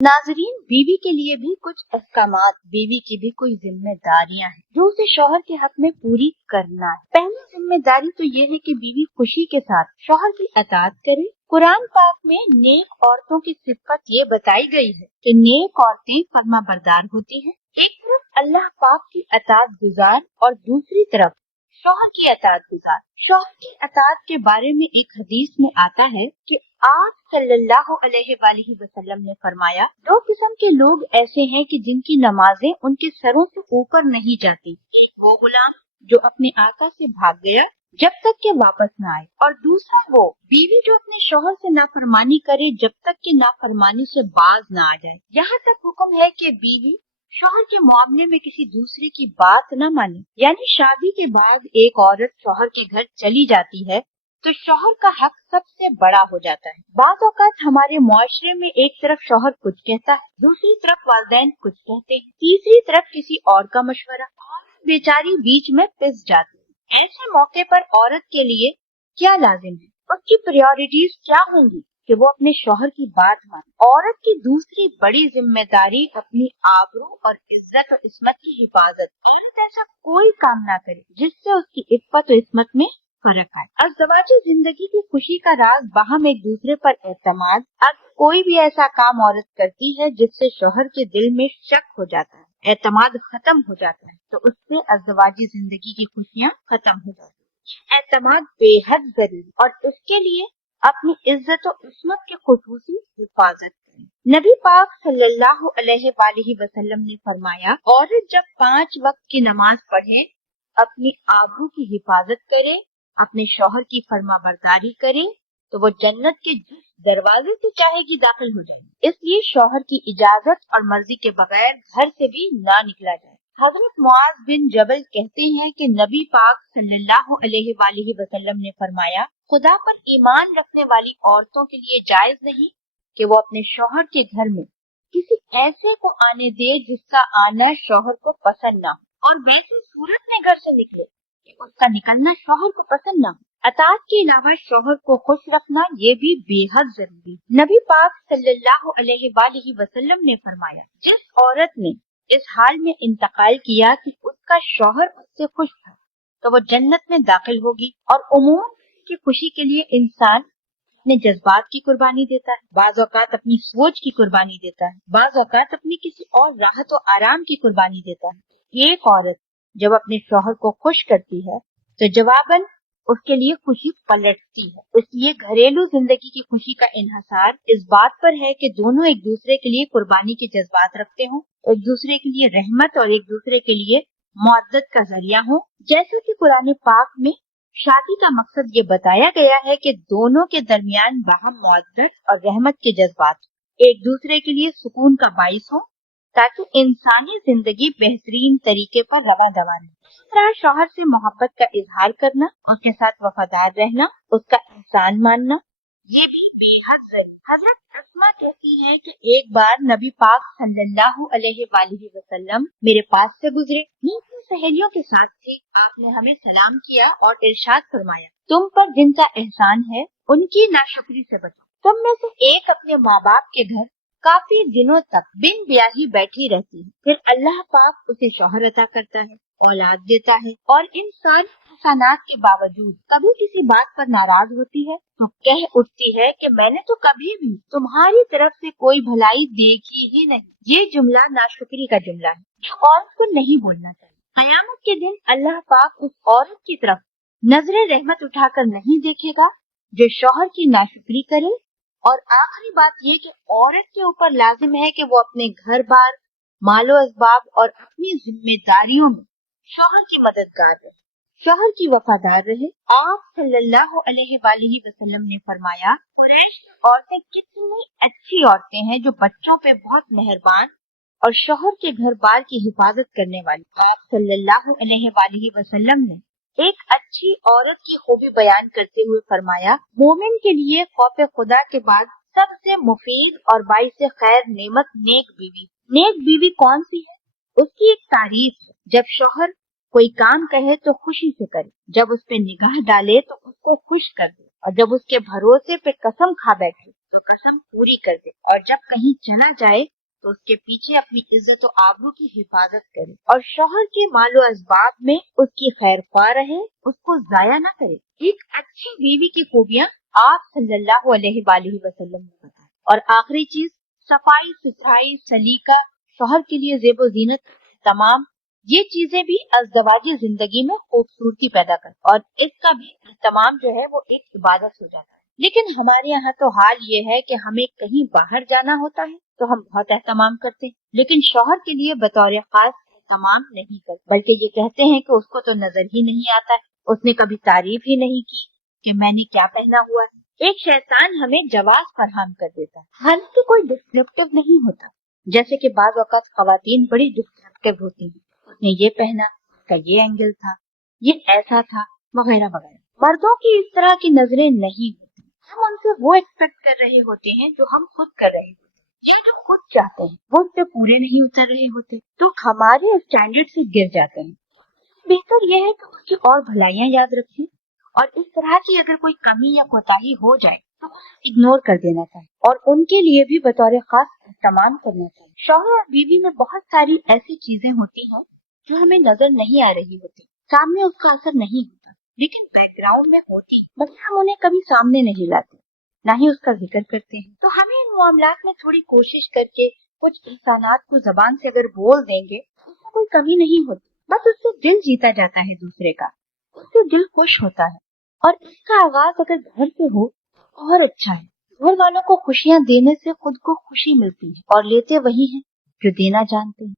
नाजरीन, बीवी के लिए भी कुछ अहकामात, बीवी की भी कोई जिम्मेदारियां हैं जो उसे शौहर के हक में पूरी करना है। पहली जिम्मेदारी तो ये है कि बीवी खुशी के साथ शौहर की अताअत करे। कुरान पाक में नेक औरतों की सिफत ये बताई गई है कि नेक औरतें फर्माबरदार होती हैं। एक तरफ अल्लाह पाक की अताअत गुजार और दूसरी तरफ शौहर की अताअत गुजार। शौहर की अताअत के बारे में एक हदीस में आता है कि आप सल्लल्लाहु अलैहि वसल्लम ने फरमाया, दो किस्म के लोग ऐसे हैं कि जिनकी नमाजें उनके सरों से ऊपर नहीं जाती। एक वो गुलाम जो अपने आका से भाग गया जब तक कि वापस न आए, और दूसरा वो बीवी जो अपने शौहर से नाफरमानी करे जब तक कि नाफरमानी से बाज न आ जाए। यहाँ तक हुक्म है कि बीवी शौहर के मामले में किसी दूसरे की बात न माने। यानी शादी के बाद एक औरत शौहर के घर चली जाती है तो शौहर का हक सबसे बड़ा हो जाता है। बाज़ औक़ात हमारे मुआशरे में एक तरफ शौहर कुछ कहता है, दूसरी तरफ वालिदैन कुछ कहते हैं, तीसरी तरफ किसी और का मशवरा, और बेचारी बीच में पिस जाती है। ऐसे मौके पर औरत के लिए क्या लाजिम है, उसकी प्रायोरिटीज क्या होंगी कि वो अपने शौहर की बात माने। औरत की दूसरी बड़ी जिम्मेदारी अपनी आबरू और इज्जत और इस्मत की हिफाजत। औरत ऐसा कोई काम ना करे जिससे उसकी इफ्फत और इस्मत में फर्क आए। अज़दवाजी जिंदगी की खुशी का राज बाहम एक दूसरे पर एतमाद। अगर कोई भी ऐसा काम औरत करती है जिससे शौहर के दिल में शक हो जाता है, एतमाद खत्म हो जाता है, तो उससे अज़दवाजी जिंदगी की खुशियाँ खत्म हो जाती है। एतमाद बेहद जरूरी, और उसके लिए अपनी इज्जत और इस्मत की खुसूसी हिफाजत करें। नबी पाक सल्लल्लाहु अलैहि वसल्लम ने फरमाया, औरत जब 5 वक्त की नमाज पढ़े, अपनी आबरू की हिफाजत करे, अपने शौहर की फर्माबरदारी करे, तो वो जन्नत के जिस दरवाजे से चाहेगी दाखिल हो जाएगी। इसलिए शौहर की इजाजत और मर्जी के बगैर घर से भी ना निकला जाए। हजरत मुआज बिन जबल कहते हैं कि नबी पाक सल्लल्लाहु अलैहि वसल्लम ने फरमाया, खुदा पर ईमान रखने वाली औरतों के लिए जायज नहीं कि वो अपने शौहर के घर में किसी ऐसे को आने दे जिसका आना शौहर को पसंद ना हो, और वैसी सूरत में घर से निकले कि उसका निकलना शौहर को पसंद ना हो। अताअत के अलावा शौहर को खुश रखना ये भी बेहद जरूरी। नबी पाक सल्लल्लाहु अलैहि वसल्लम ने फरमाया, जिस औरत ने इस हाल में इंतकाल किया कि उसका शौहर उससे खुश था, तो वो जन्नत में दाखिल होगी। और उमूमन की खुशी के लिए इंसान अपने जज्बात की कुर्बानी देता है, बाज औकात अपनी सोच की कुर्बानी देता है, बाज औकात अपनी किसी और राहत और आराम की कुर्बानी देता है। एक औरत जब अपने शौहर को खुश करती है तो जवाबन उसके लिए खुशी पलटती है। इसलिए घरेलू जिंदगी की खुशी का इन्हसार इस बात पर है कि दोनों एक दूसरे के लिए कुर्बानी के जज्बात रखते हों, एक दूसरे के लिए रहमत और एक दूसरे के लिए मुअद्दत का जरिया हो। जैसा कि कुरान पाक में शादी का मकसद ये बताया गया है कि दोनों के दरमियान बाहम मुअद्दत और रहमत के जज्बात एक दूसरे के लिए सुकून का बाइस हो, ताकि इंसानी जिंदगी बेहतरीन तरीके पर रवा दवा रहे। इस तरह शौहर से मोहब्बत का इजहार करना, उसके साथ वफादार रहना, उसका एहसान मानना, ये भी बेहद जरूरी। हजरत अस्मा कहती है कि एक बार नबी पाक सल्लल्लाहु अलैहि वसल्लम मेरे पास से गुजरे, मैं अपनी सहेलियों के साथ थी। आपने हमें सलाम किया और इरशाद फरमाया, तुम पर जिनका एहसान है उनकी नाशुक्री से बचो। तुम में से एक अपने माँ बाप के घर काफी दिनों तक बिन ब्याही बैठी रहती है, फिर अल्लाह पाक उसे शौहर अता करता है, औलाद देता है, और इंसान एहसानात के बावजूद कभी किसी बात पर नाराज होती है तो कह उठती है कि मैंने तो कभी भी तुम्हारी तरफ से कोई भलाई देखी ही नहीं। ये जुमला नाशुक्री का जुमला है जो औरत को नहीं बोलना चाहिए। कयामत के दिन अल्लाह पाक उस औरत की तरफ नजरे रहमत उठाकर नहीं देखेगा जो शौहर की नाशुक्री करे। और आखिरी बात ये कि औरत के ऊपर लाजिम है कि वो अपने घर बार, मालो असबाब और अपनी जिम्मेदारियों में शौहर की मददगार रहे, शौहर की वफादार रहे। आप सल्लल्लाहु अलैहि वसल्लम ने फरमाया, कुरैश की औरतें कितनी अच्छी औरतें हैं जो बच्चों पे बहुत मेहरबान और शौहर के घर बार की हिफाजत करने वाली। आप सल्लल्लाहु अलैहि वसल्लम ने एक अच्छी औरत की खूबी बयान करते हुए फरमाया, मोमिन के लिए खौफ खुदा के बाद सबसे मुफीद और बाइस खैर नेमत नेक बीवी। नेक बीवी कौन सी है? उसकी एक तारीफ है, जब शौहर कोई काम कहे तो खुशी से करे, जब उस पे निगाह डाले तो उसको खुश कर दे, और जब उसके भरोसे पे कसम खा बैठे तो कसम पूरी कर दे और जब कहीं चला जाए तो उसके पीछे अपनी इज्जत और आबरू की हिफाजत करे और शौहर के मालो असबाब में उसकी खैर ख्वाह रहे, उसको जाया न करे। एक अच्छी बीवी की खूबियाँ आप सल्लल्लाहु अलैहि वसल्लम ने बताई। और आखिरी चीज, सफाई सुथराई सलीका, शौहर के लिए ज़ेबो ज़ीनत, तमाम ये चीजें भी अज़दवाजी जिंदगी में खूबसूरती पैदा कर और इसका भी तमाम जो है वो एक इबादत हो जाता है। लेकिन हमारे यहाँ तो हाल ये है कि हमें कहीं बाहर जाना होता है तो हम बहुत एहतमाम करते हैं, लेकिन शौहर के लिए बतौर खास एहतमाम नहीं करते, बल्कि ये कहते हैं कि उसको तो नजर ही नहीं आता है, उसने कभी तारीफ ही नहीं की कि मैंने क्या पहना हुआ है। एक शैतान हमें जवाब फरहम कर देता है, हालांकि कोई डिस्क्रिप्टिव नहीं होता। जैसे कि बाज़ औक़ात ख़वातीन बड़ी डिस्क्रिप्टिव होती हैं, उसने ये पहना, उसका ये एंगल था, ये ऐसा था, वगैरह वगैरह। मर्दों की इस तरह की नजरें नहीं होती, हम उनसे वो एक्सपेक्ट कर रहे होते हैं जो हम खुद कर रहे होते हैं, या जो खुद चाहते हैं वो उससे पूरे नहीं उतर रहे होते, तो हमारे स्टैंडर्ड से गिर जाते हैं। बेहतर यह है कि उसकी और भलाइयां याद रखें और इस तरह की अगर कोई कमी या कोताही हो जाए तो इग्नोर कर देना चाहिए और उनके लिए भी बतौर खास इस्तेमाल करना चाहिए। शौहर और बीवी में बहुत सारी ऐसी चीजें होती हैं जो हमें नजर नहीं आ रही होती, सामने उसका असर नहीं होता, लेकिन बैकग्राउंड में होती, मगर हम उन्हें कभी सामने नहीं लाते, ना ही उसका जिक्र करते हैं। तो हमें इन मामलात में थोड़ी कोशिश करके कुछ इंसानात को जबान से अगर बोल देंगे उसमें कोई कमी नहीं होती, बस उससे दिल जीता जाता है दूसरे का, उससे दिल खुश होता है। और इसका आगाज अगर घर से हो और अच्छा है। घर वालों को खुशियां देने से खुद को खुशी मिलती है और लेते वही हैं जो देना जानते हैं।